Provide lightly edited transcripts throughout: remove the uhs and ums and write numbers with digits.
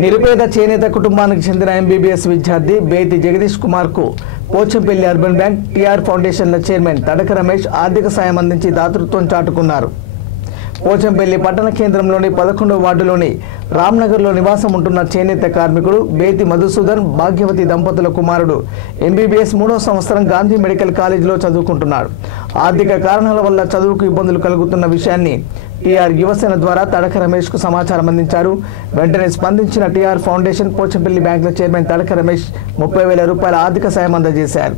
నిరుపేద చేనేత కుటుంబానికి చెందిన ఎంబీబీఎస్ విద్యార్థి బేతి జగదీష్ కుమార్ కు పోచంపల్లి అర్బన్ బ్యాంక్ టీఆర్ ఫౌండేషన్ల చైర్మన్ తడక రమేష్ ఆర్థిక సాయం అందించి దాతృత్వం చాటుకున్నారు. పోచంపల్లి పట్టణ కేంద్రంలోని 11వ వార్డులోని రామ్నగర్లో నివాసం ఉంటున్న చేనేత కార్మికుడు బేతి మధుసూదన్ భాగ్యవతి దంపతుల కుమారుడు ఎంబీబీఎస్ 3వ సంవత్సరం గాంధీ మెడికల్ కాలేజీలో చదువుకుంటున్నాడు. ఆర్థిక కారణాల వల్ల చదువుకు ఇబ్బందులు కలుగుతున్న విషయాన్ని టీఆర్ యువసేన ద్వారా తడక రమేష్ కు సమాచారం అందించారు. వెంటనే స్పందించిన టీఆర్ ఫౌండేషన్ పోచంపల్లి బ్యాంకుల చైర్మన్ తడక రమేష్ 30,000 రూపాయల ఆర్థిక సాయం అందజేశారు.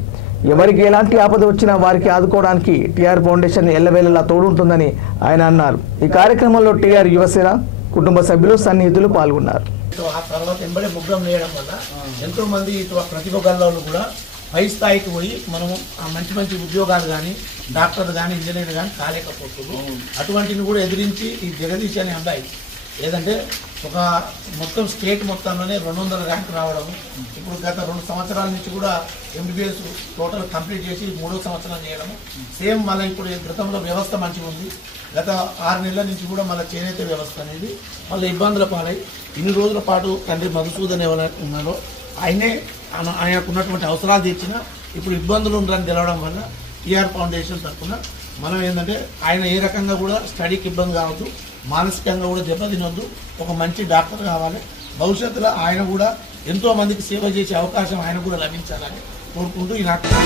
ఎవరికి ఎలాంటి ఆపద వచ్చినా వారికి ఆదుకోవడానికి టీఆర్ ఫౌండేషన్ ఎల్లవేళలా తోడుంటుందని ఆయన అన్నారు. ఈ కార్యక్రమంలో టీఆర్ యువసేన కుటుంబ సభ్యులు సన్నిహితులు పాల్గొన్నారు. ఆ తర్వాత ఎంబడే ముగ్గురం వేయడం వల్ల ఎంతో మంది ప్రతిభ గల్లోళ్ళు కూడా పై స్థాయికి పోయి మనము మంచి మంచి ఉద్యోగాలు కానీ డాక్టర్లు కానీ ఇంజనీర్లు కానీ కాలేకపోతున్నారు. అటువంటిని కూడా ఎదిరించి ఈ జగదీష్ అనే అబ్బాయి ఏదంటే ఒక మొత్తం స్టేట్ మొత్తంలోనే 200 ర్యాంక్ రావడం, ఇప్పుడు గత 2 సంవత్సరాల నుంచి కూడా ఎంబీబీఎస్ టోటల్ కంప్లీట్ చేసి 3వ సంవత్సరం చేయడము. సేమ్ మళ్ళీ ఇప్పుడు గతంలో వ్యవస్థ మంచిగా ఉంది. గత 6 నెలల నుంచి కూడా మళ్ళీ చేనేత వ్యవస్థ అనేది మళ్ళీ ఇబ్బందుల పాలై ఇన్ని రోజుల పాటు తండ్రి మధుసూదన్ ఎవరైతే ఉన్నారో ఆయనకు ఉన్నటువంటి అవసరాలు తీర్చిన ఇప్పుడు ఇబ్బందులు ఉందని తెలవడం వల్ల టీఆర్ ఫౌండేషన్ తరఫున మనం ఏంటంటే ఆయన ఏ రకంగా కూడా స్టడీకి ఇబ్బంది కావద్దు, మానసికంగా కూడా దెబ్బతినొద్దు, ఒక మంచి డాక్టర్ కావాలి, భవిష్యత్తులో ఆయన కూడా ఎంతో మందికి సేవ చేసే అవకాశం ఆయన కూడా లభించాలని కోరుకుంటూ ఈ నాటకం